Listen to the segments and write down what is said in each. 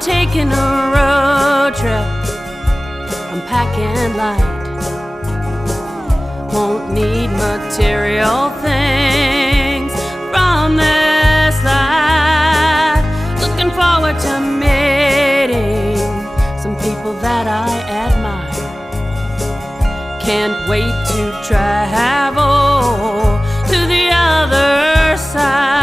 taking a road trip. I'm packing light. Won't need material things from this life. Looking forward to meeting some people that I admire. Can't wait to travel to the other side.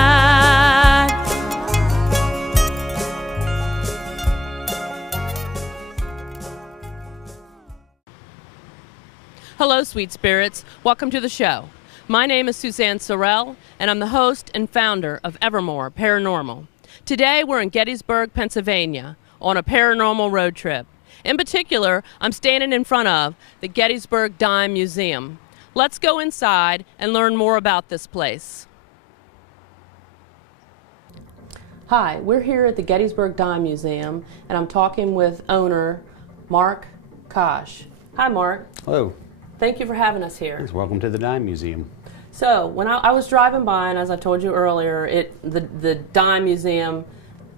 Hello, sweet spirits. Welcome to the show. My name is Suzanne Sorrell, and I'm the host and founder of Evermore Paranormal. Today, we're in Gettysburg, Pennsylvania, on a paranormal road trip. In particular, I'm standing in front of the Gettysburg Dime Museum. Let's go inside and learn more about this place. Hi, we're here at the Gettysburg Dime Museum, and I'm talking with owner Mark Kosh. Hi, Mark. Hello. Thank you for having us here. Thanks. Welcome to the Dime Museum. So, when I was driving by, and as I told you earlier, the Dime Museum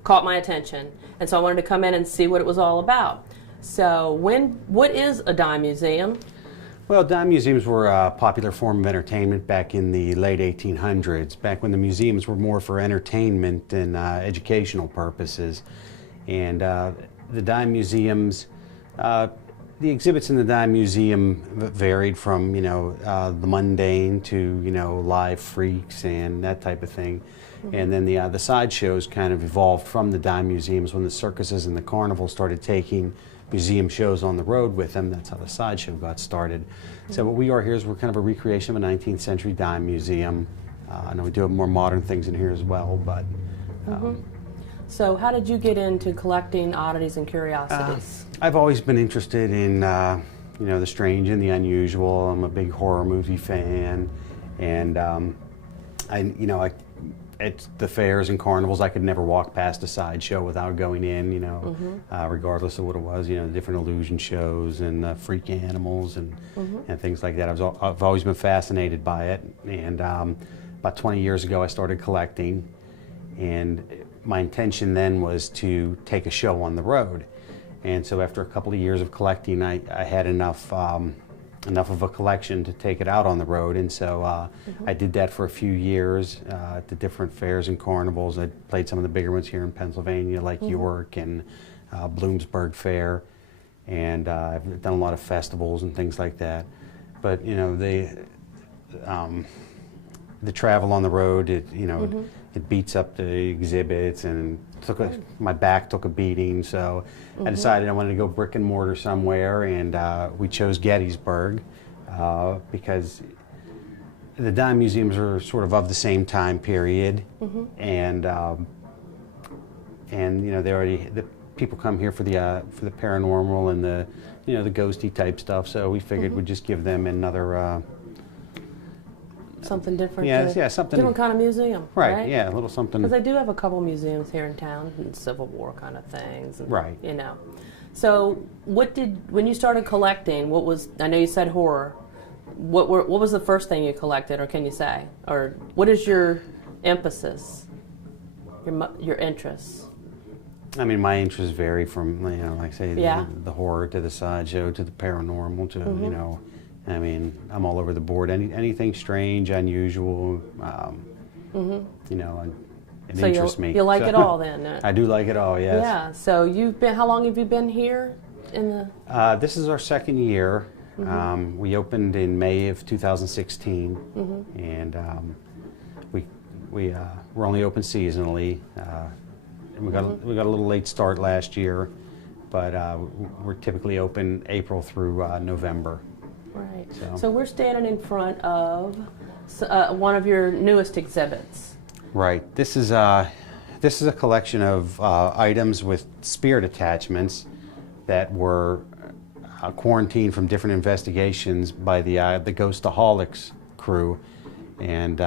caught my attention, and so I wanted to come in and see what it was all about. So, what is a dime museum? Well, dime museums were a popular form of entertainment back in the late 1800s, back when the museums were more for entertainment and educational purposes. And the dime museums, the exhibits in the Dime Museum varied from, the mundane to, live freaks and that type of thing. Mm-hmm. And then the sideshows kind of evolved from the Dime Museums when the circuses and the carnivals started taking museum shows on the road with them. That's how the sideshow got started. Mm-hmm. So what we are here is we're kind of a recreation of a 19th century dime museum. I know we do have more modern things in here as well, but... So how did you get into collecting oddities and curiosities? I've always been interested in, the strange and the unusual. I'm a big horror movie fan, and at the fairs and carnivals, I could never walk past a sideshow without going in, regardless of what it was. The different illusion shows and freak animals and things like that. I've always been fascinated by it, and about 20 years ago, I started collecting, and my intention then was to take a show on the road. And so after a couple of years of collecting, I had enough of a collection to take it out on the road. And so I did that for a few years at the different fairs and carnivals. I played some of the bigger ones here in Pennsylvania, like York and Bloomsburg Fair. And I've done a lot of festivals and things like that. But, the travel on the road, it beats up the exhibits, and my back took a beating, so I decided I wanted to go brick and mortar somewhere, and we chose Gettysburg because the dime museums are sort of the same time period, and the people come here for the paranormal and the the ghosty type stuff, so we figured we'd just give them another something different. Something different kind of museum. Right. Yeah, a little something. Because they do have a couple museums here in town, and Civil War kind of things. And, right. So, when you started collecting? What was? I know you said horror. What was the first thing you collected, or can you say, or what is your emphasis? Your interests. I mean, my interests vary from like say the horror to the sideshow to the paranormal to I'm all over the board. Anything strange, unusual, it interests me. You like it all then? I do like it all, yes. Yeah. So how long have you been here in the? This is our second year. We opened in May of 2016, and we're only open seasonally. And we got a little late start last year, but we're typically open April through November. Right. So we're standing in front of one of your newest exhibits. Right. This is a collection of items with spirit attachments that were quarantined from different investigations by the Ghost Aholics Crew, and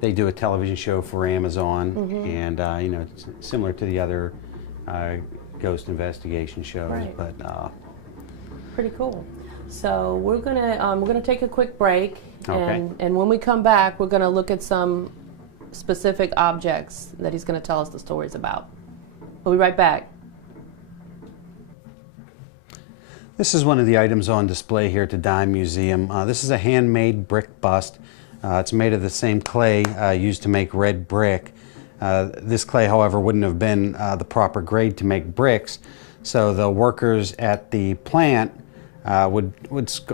they do a television show for Amazon, and it's similar to the other ghost investigation shows, right. But pretty cool. So we're gonna take a quick break, okay. and when we come back, we're gonna look at some specific objects that he's going to tell us the stories about. We'll be right back. This is one of the items on display here at the Dime Museum. This is a handmade brick bust. It's made of the same clay used to make red brick. This clay, however, wouldn't have been the proper grade to make bricks, so the workers at the plant would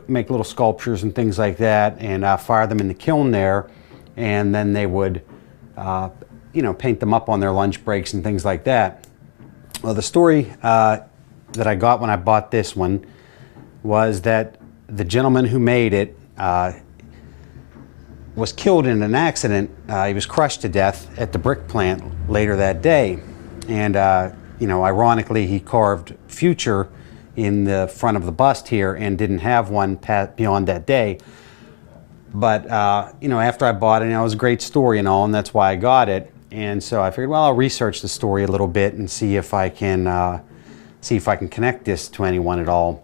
make little sculptures and things like that and fire them in the kiln there, and then they would paint them up on their lunch breaks and things like that. Well, the story that I got when I bought this one was that the gentleman who made it was killed in an accident. He was crushed to death at the brick plant later that day. And, ironically, he carved future in the front of the bust here and didn't have one beyond that day. But, after I bought it, it was a great story and all, and that's why I got it. And so I figured, well, I'll research the story a little bit and see if I can connect this to anyone at all.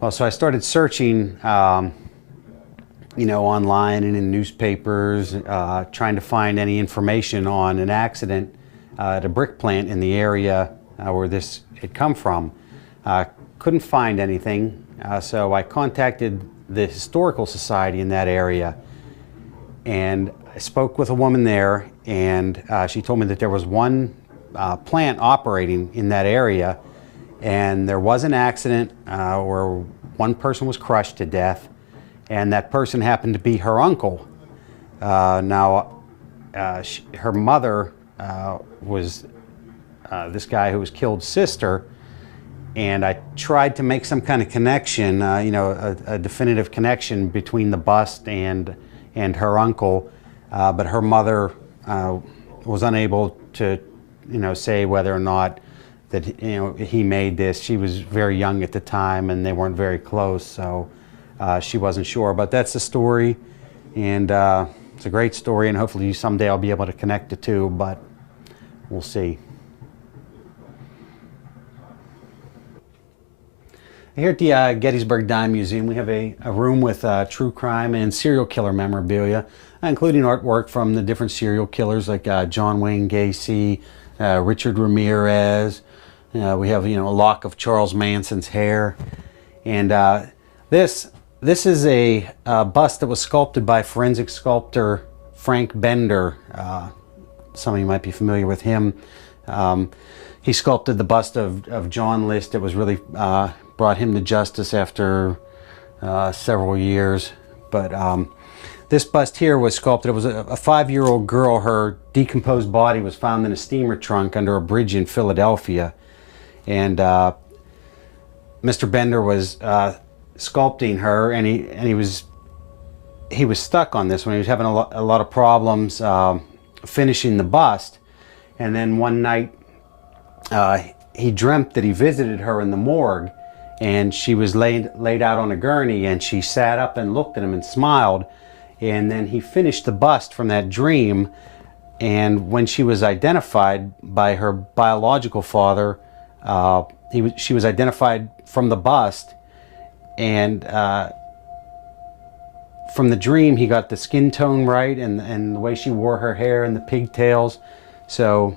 Well, so I started searching, online and in newspapers, trying to find any information on an accident at a brick plant in the area where this had come from. Couldn't find anything, so I contacted the Historical Society in that area, and I spoke with a woman there, and she told me that there was one plant operating in that area, and there was an accident where one person was crushed to death, and that person happened to be her uncle. Her mother was this guy who was killed's sister, and I tried to make some kind of connection, a definitive connection between the bust and her uncle, but her mother was unable to, say whether or not that he made this. She was very young at the time, and they weren't very close, so she wasn't sure. But that's the story, and it's a great story, and hopefully someday I'll be able to connect the two, but we'll see. Here at the Gettysburg Dime Museum, we have a room with true crime and serial killer memorabilia, including artwork from the different serial killers like John Wayne Gacy, Richard Ramirez. We have, a lock of Charles Manson's hair. And this is a bust that was sculpted by forensic sculptor Frank Bender. Some of you might be familiar with him. He sculpted the bust of John List. It was really brought him to justice after several years. But this bust here was sculpted. It was a 5-year-old girl. Her decomposed body was found in a steamer trunk under a bridge in Philadelphia. And Mr. Bender was sculpting her, and he was stuck on this one. He was having a lot of problems finishing the bust. And then one night he dreamt that he visited her in the morgue, and she was laid out on a gurney, and she sat up and looked at him and smiled. And then he finished the bust from that dream, and when she was identified by her biological father, she was identified from the bust, and from the dream he got the skin tone right, and the way she wore her hair and the pigtails. So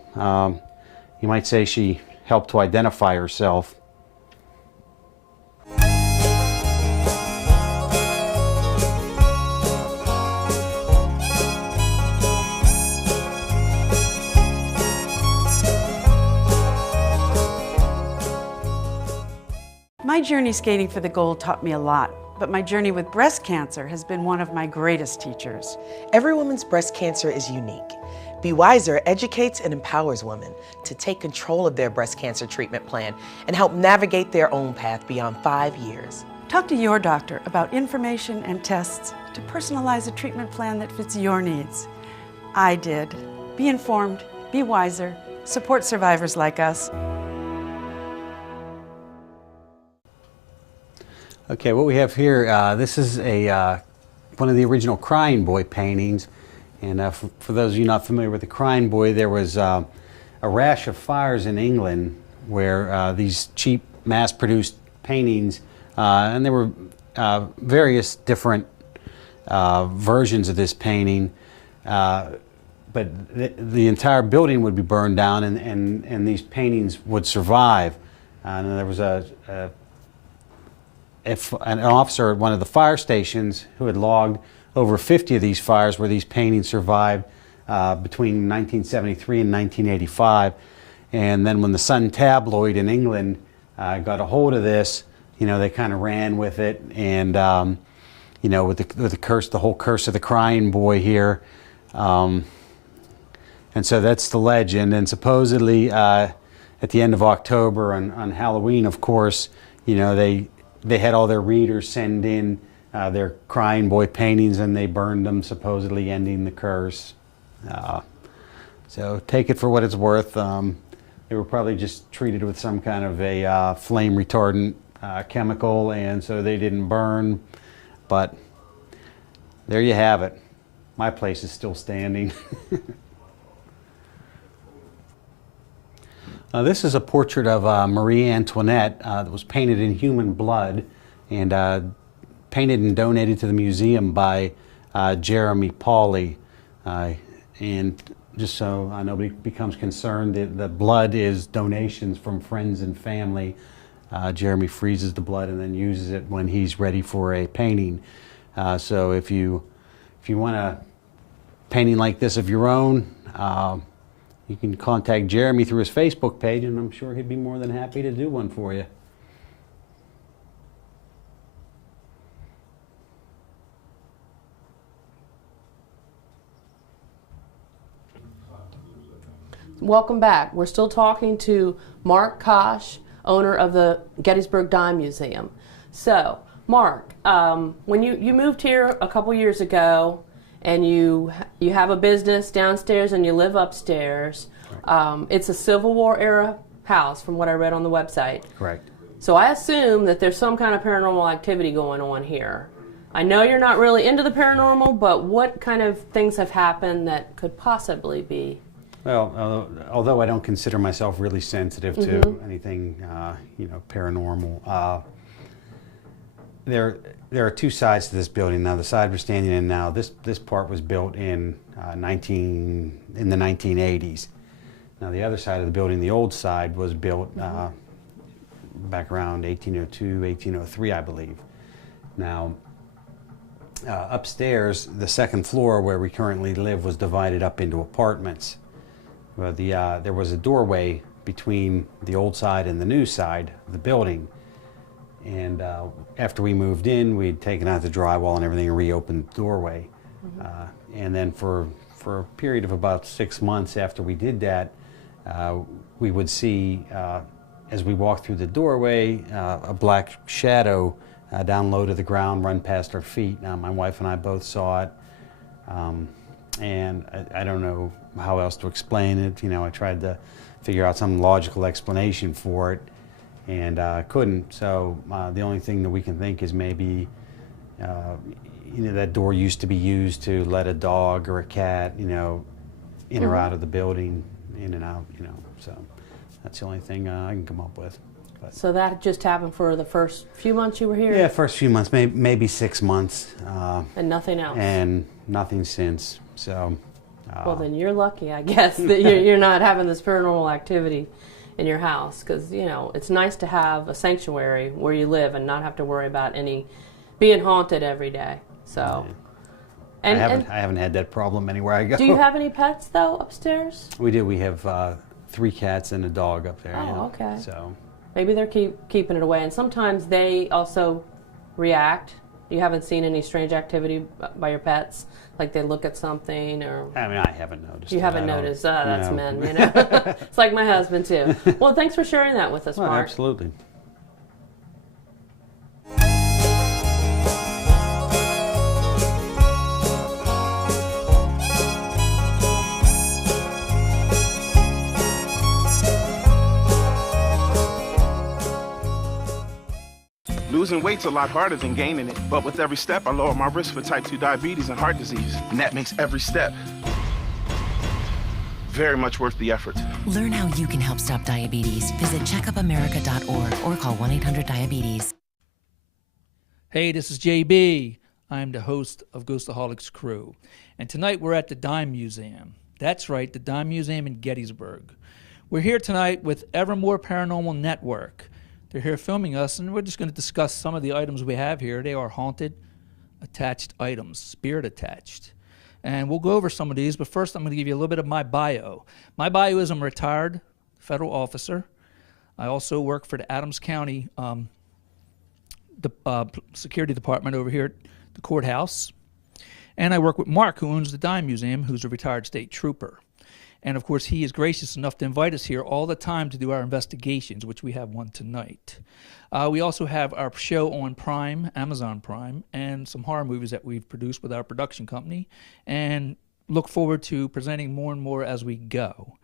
you might say she helped to identify herself. My journey skating for the gold taught me a lot, but my journey with breast cancer has been one of my greatest teachers. Every woman's breast cancer is unique. Be Wiser educates and empowers women to take control of their breast cancer treatment plan and help navigate their own path beyond 5 years. Talk to your doctor about information and tests to personalize a treatment plan that fits your needs. I did. Be informed, be wiser, support survivors like us. Okay, what we have here, this is one of the original Crying Boy paintings. And for those of you not familiar with the Crying Boy, there was a rash of fires in England where these cheap mass-produced paintings, and there were various different versions of this painting. the entire building would be burned down, and these paintings would survive. And there was an officer at one of the fire stations who had logged over 50 of these fires where these paintings survived between 1973 and 1985. And then when the Sun tabloid in England got a hold of this, you know, they kind of ran with it, and you know, with the curse, the whole curse of the crying boy here. And so that's the legend. And supposedly at the end of October on Halloween, of course, you know, they had all their readers send in their crying boy paintings, and they burned them, supposedly ending the curse. So take it for what it's worth. They were probably just treated with some kind of a flame retardant chemical, and so they didn't burn. But there you have it. My place is still standing. This is a portrait of Marie Antoinette that was painted in human blood, and painted and donated to the museum by Jeremy Pauley. And just so nobody becomes concerned, the blood is donations from friends and family. Jeremy freezes the blood and then uses it when he's ready for a painting. So if you want a painting like this of your own, you can contact Jeremy through his Facebook page, and I'm sure he'd be more than happy to do one for you. Welcome back. We're still talking to Mark Kosh, owner of the Gettysburg Dime Museum. So, Mark, when you moved here a couple years ago, and you have a business downstairs and you live upstairs, it's a Civil War era house from what I read on the website. Correct. So I assume that there's some kind of paranormal activity going on here. I know you're not really into the paranormal, but what kind of things have happened that could possibly be? Well, although I don't consider myself really sensitive to anything, you know, paranormal, there are two sides to this building. Now, the side we're standing in now, this part was built in the 1980s. Now, the other side of the building, the old side, was built back around 1802, 1803, I believe. Now, upstairs, the second floor where we currently live was divided up into apartments. Well, there was a doorway between the old side and the new side of the building. And after we moved in, we'd taken out the drywall and everything and reopened the doorway. And then for a period of about 6 months after we did that, we would see, as we walked through the doorway, a black shadow down low to the ground run past our feet. Now, my wife and I both saw it. And I don't know how else to explain it. You know, I tried to figure out some logical explanation for it, and couldn't. So the only thing that we can think is maybe, you know, that door used to be used to let a dog or a cat, you know, in or out of the building, in and out, you know. So that's the only thing I can come up with. But So that just happened for the first few months you were here? yeah, first few months, maybe 6 months. And nothing else? And nothing since. So. Well, then you're lucky, I guess, that you're not having this paranormal activity in your house, because, you know, it's nice to have a sanctuary where you live and not have to worry about being haunted every day. So, I haven't had that problem anywhere I go. Do you have any pets, though, upstairs? We do. We have 3 cats and a dog up there. Oh, you know, okay. So Maybe they're keeping it away, and sometimes they also react. You haven't seen any strange activity by your pets, like they look at something, or? I mean, I haven't noticed. You haven't noticed? That's men, you know. It's like my husband too. Well, thanks for sharing that with us, Well, Mark. absolutely. Losing weight's a lot harder than gaining it, but with every step, I lower my risk for type 2 diabetes and heart disease, and that makes every step very much worth the effort. Learn how you can help stop diabetes. Visit checkupamerica.org or call 1-800-DIABETES. Hey, this is JB. I'm the host of Ghost Aholics Crew. And tonight we're at the Dime Museum. That's right, the Dime Museum in Gettysburg. We're here tonight with Evermore Paranormal Network. They're here filming us, and we're just going to discuss some of the items we have here. They are haunted, attached items, spirit attached. And we'll go over some of these, but first I'm going to give you a little bit of my bio. My bio is I'm a retired federal officer. I also work for the Adams County Security Department over here at the courthouse. And I work with Mark, who owns the Dime Museum, who's a retired state trooper. And of course, he is gracious enough to invite us here all the time to do our investigations, which we have one tonight. We also have our show on Prime, Amazon Prime, and some horror movies that we've produced with our production company, and look forward to presenting more and more as we go.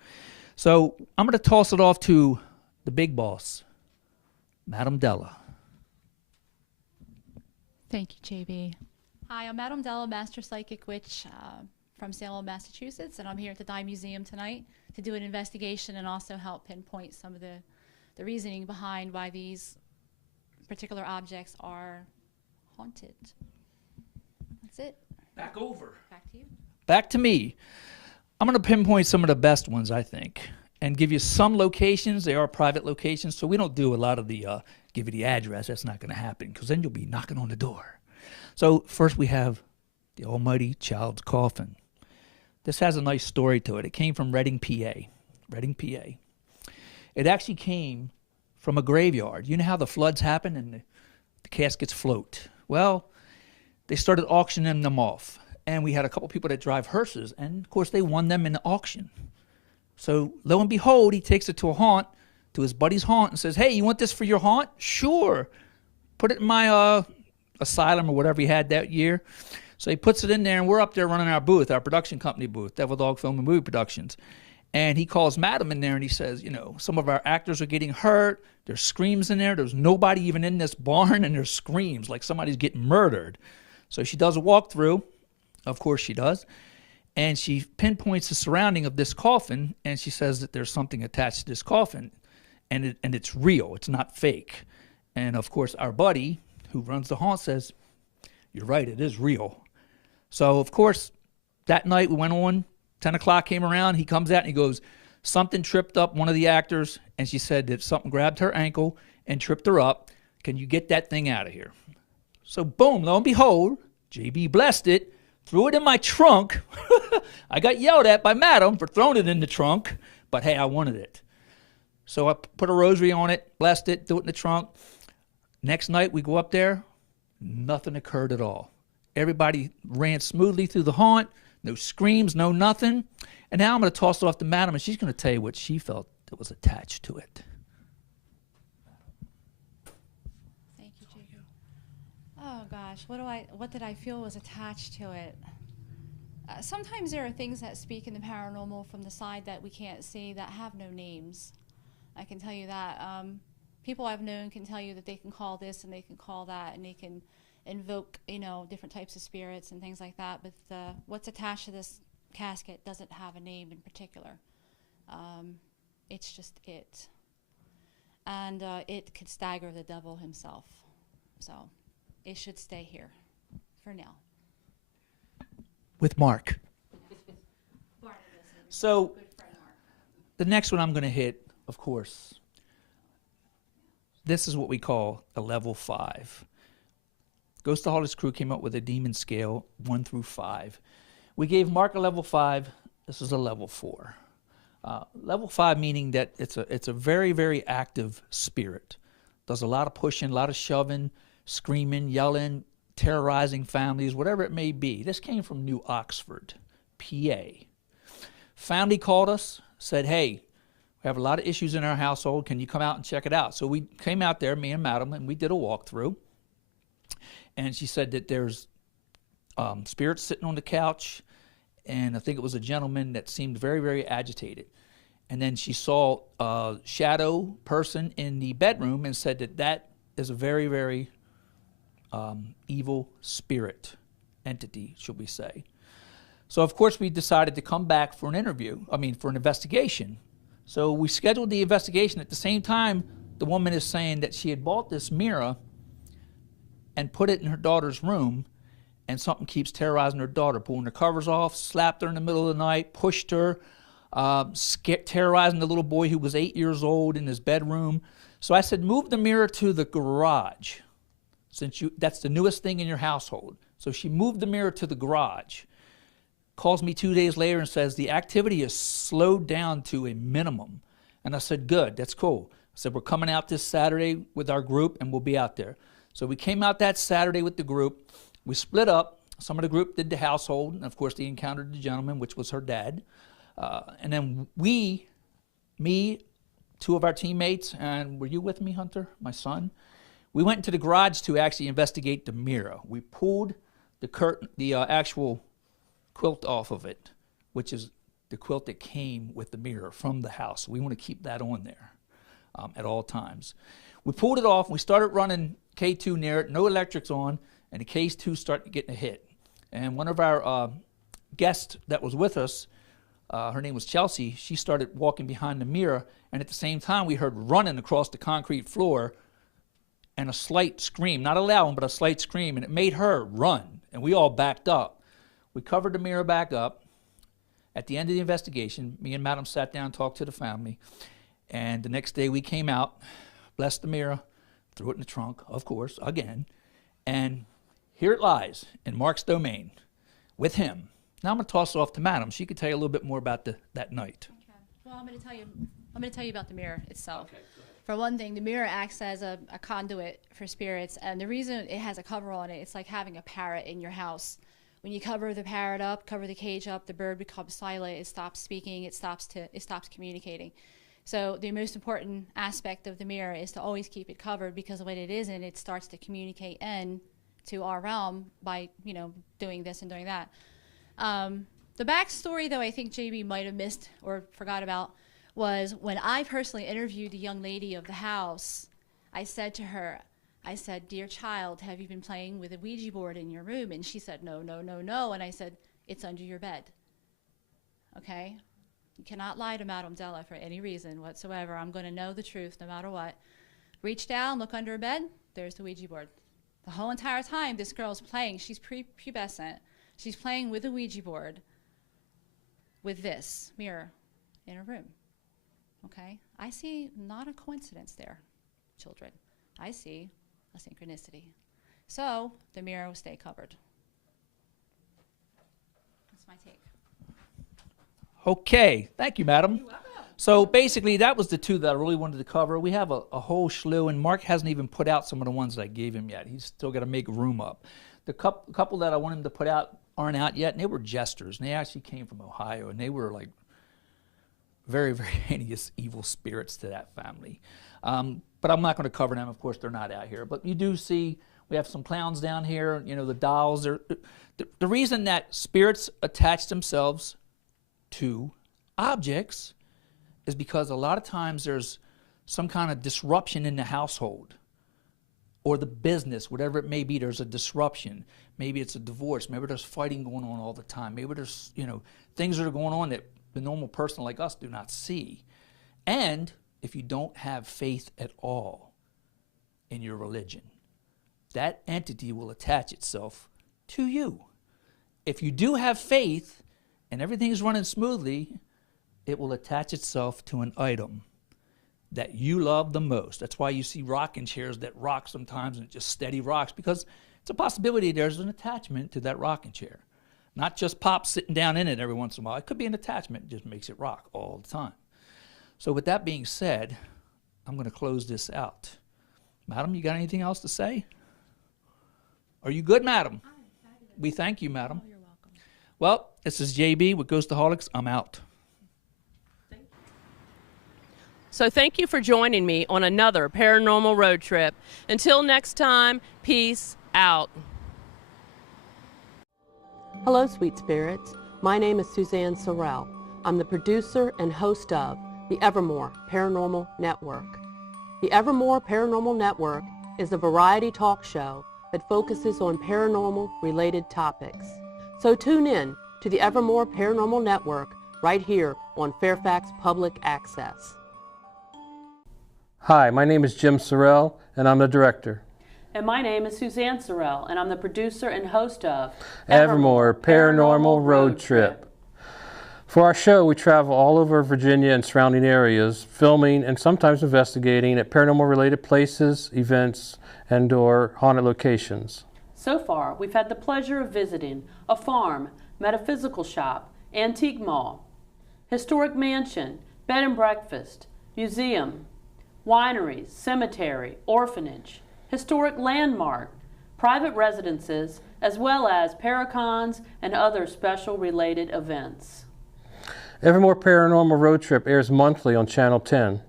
So I'm going to toss it off to the big boss, Madam Della. Thank you, JB. Hi, I'm Madam Della, Master Psychic Witch from Salem, Massachusetts, and I'm here at the Dime Museum tonight to do an investigation and also help pinpoint some of the reasoning behind why these particular objects are haunted. That's it. Back over. Back to you. Back to me. I'm going to pinpoint some of the best ones, I think, and give you some locations. They are private locations, so we don't do a lot of the give you the address. That's not going to happen, because then you'll be knocking on the door. So first we have the almighty child's coffin. This has a nice story to it. It came from Reading, PA. Reading, PA. It actually came from a graveyard. You know how the floods happen and the caskets float? Well, they started auctioning them off. And we had a couple people that drive hearses, and of course they won them in the auction. So lo and behold, he takes it to a haunt, to his buddy's haunt, and says, hey, you want this for your haunt? Sure. Put it in my asylum or whatever he had that year. So he puts it in there, and we're up there running our booth, our production company booth, Devil Dog Film and Movie Productions. And he calls Madam in there, and he says, you know, some of our actors are getting hurt. There's screams in there. There's nobody even in this barn, and there's screams like somebody's getting murdered. So she does a walkthrough. Of course she does. And she pinpoints the surrounding of this coffin, and she says that there's something attached to this coffin, and it's real. It's not fake. And, of course, our buddy who runs the haunt says, you're right, it is real. So, of course, that night we went on, 10 o'clock came around, he comes out and he goes, something tripped up one of the actors, and she said that something grabbed her ankle and tripped her up. Can you get that thing out of here? So, boom, lo and behold, JB blessed it, threw it in my trunk. I got yelled at by Madam for throwing it in the trunk, but hey, I wanted it. So I put a rosary on it, blessed it, threw it in the trunk. Next night we go up there, nothing occurred at all. Everybody ran smoothly through the haunt, no screams, no nothing. And now I'm going to toss it off to Madam, and she's going to tell you what she felt that was attached to it. Thank you, JB. Oh gosh, what did I feel was attached to it? Sometimes there are things that speak in the paranormal from the side that we can't see that have no names. I can tell you that. People I've known can tell you that they can call this and they can call that, and they can invoke, you know, different types of spirits and things like that. But what's attached to this casket doesn't have a name in particular. It's just it. And it could stagger the devil himself. So it should stay here for now. With Mark. So the next one I'm going to hit, of course, this is what we call a level 5. Ghost Aholics Crew came up with a demon scale 1 through 5. We gave Mark a level 5. This is a level 4. Level 5 meaning that it's a very, very active spirit. Does a lot of pushing, a lot of shoving, screaming, yelling, terrorizing families, whatever it may be. This came from New Oxford, PA. Family called us, said, hey, we have a lot of issues in our household. Can you come out and check it out? So we came out there, me and Madam, and we did a walkthrough. And she said that there's spirits sitting on the couch, and I think it was a gentleman that seemed very, very agitated. And then she saw a shadow person in the bedroom and said that that is a very, very evil spirit entity, should we say. So, of course, we decided to come back for an investigation. So we scheduled the investigation. At the same time, the woman is saying that she had bought this mirror and put it in her daughter's room, and something keeps terrorizing her daughter, pulling her covers off, slapped her in the middle of the night, pushed her, terrorizing the little boy who was 8 years old in his bedroom. So I said, move the mirror to the garage, since that's the newest thing in your household. So she moved the mirror to the garage, calls me 2 days later and says, the activity is slowed down to a minimum. And I said, good, that's cool. I said, we're coming out this Saturday with our group and we'll be out there. So we came out that Saturday with the group. We split up. Some of the group did the household, and of course they encountered the gentleman, which was her dad. And then me, two of our teammates, and were you with me, Hunter, my son? We went into the garage to actually investigate the mirror. We pulled the curtain, the actual quilt off of it, which is the quilt that came with the mirror from the house. We want to keep that on there at all times. We pulled it off, and we started running K2 near it, no electrics on, and the K2 started getting a hit. And one of our guests that was with us, her name was Chelsea, she started walking behind the mirror, and at the same time we heard running across the concrete floor and a slight scream, not a loud one, but a slight scream, and it made her run, and we all backed up. We covered the mirror back up. At the end of the investigation, me and Madam sat down and talked to the family, and the next day we came out, blessed the mirror, threw it in the trunk, of course, again, and here it lies in Mark's domain with him. Now I'm going to toss it off to Madam. She could tell you a little bit more about that night. Okay. Well, I'm going to tell you about the mirror itself. Okay, for one thing, the mirror acts as a conduit for spirits, and the reason it has a cover on it, it's like having a parrot in your house. When you cover the parrot up, cover the cage up, the bird becomes silent, it stops speaking, it stops communicating. So the most important aspect of the mirror is to always keep it covered, because when it isn't, it starts to communicate to our realm by, doing this and doing that. The backstory, though, I think JB might have missed or forgot about, was when I personally interviewed the young lady of the house, I said to her, dear child, have you been playing with a Ouija board in your room? And she said, no, no, no, no. And I said, it's under your bed. Okay? You cannot lie to Madame Della for any reason whatsoever. I'm going to know the truth no matter what. Reach down, look under her bed, there's the Ouija board. The whole entire time this girl's playing, she's prepubescent. She's playing with a Ouija board with this mirror in her room. Okay? I see not a coincidence there, children. I see a synchronicity. So the mirror will stay covered. That's my take. Okay, thank you, Madam. So basically, that was the two that I really wanted to cover. We have a whole slew, and Mark hasn't even put out some of the ones that I gave him yet. He's still got to make room up. The couple that I want him to put out aren't out yet, and they were jesters, and they actually came from Ohio, and they were like very, very heinous evil spirits to that family. But I'm not going to cover them. Of course, they're not out here. But you do see we have some clowns down here. The dolls. The reason that spirits attach themselves to objects is because a lot of times there's some kind of disruption in the household or the business, whatever it may be. There's a disruption. Maybe it's a divorce. Maybe there's fighting going on all the time. Maybe there's things that are going on that the normal person like us do not see. And if you don't have faith at all in your religion, that entity will attach itself to you. If you do have faith and everything is running smoothly, it will attach itself to an item that you love the most. That's why you see rocking chairs that rock sometimes and it just steady rocks, because it's a possibility there's an attachment to that rocking chair. Not just Pop sitting down in it every once in a while. It could be an attachment that just makes it rock all the time. So with that being said, I'm going to close this out. Madam, you got anything else to say? Are you good, Madam? We thank you, Madam. Oh, you're welcome. Well, this is JB with Ghost Aholics. I'm out. So thank you for joining me on another paranormal road trip. Until next time, peace out. Hello, sweet spirits. My name is Suzanne Sorrell. I'm the producer and host of the Evermore Paranormal Network. The Evermore Paranormal Network is a variety talk show that focuses on paranormal-related topics. So tune in to the Evermore Paranormal Network right here on Fairfax Public Access. Hi, my name is Jim Sorrell, and I'm the director. And my name is Suzanne Sorrell, and I'm the producer and host of Evermore Paranormal Road Trip. For our show, we travel all over Virginia and surrounding areas, filming and sometimes investigating at paranormal-related places, events, and/or haunted locations. So far, we've had the pleasure of visiting a farm, metaphysical shop, antique mall, historic mansion, bed and breakfast, museum, wineries, cemetery, orphanage, historic landmark, private residences, as well as paracons and other special related events. Evermore Paranormal Road Trip airs monthly on Channel 10.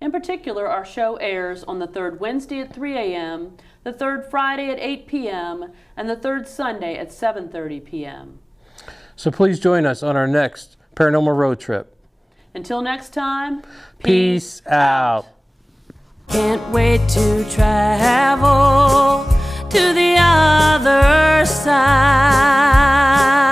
In particular, our show airs on the third Wednesday at 3 a.m., the third Friday at 8 p.m., and the third Sunday at 7:30 p.m. So please join us on our next Paranormal Road Trip. Until next time, Peace out. Can't wait to travel to the other side.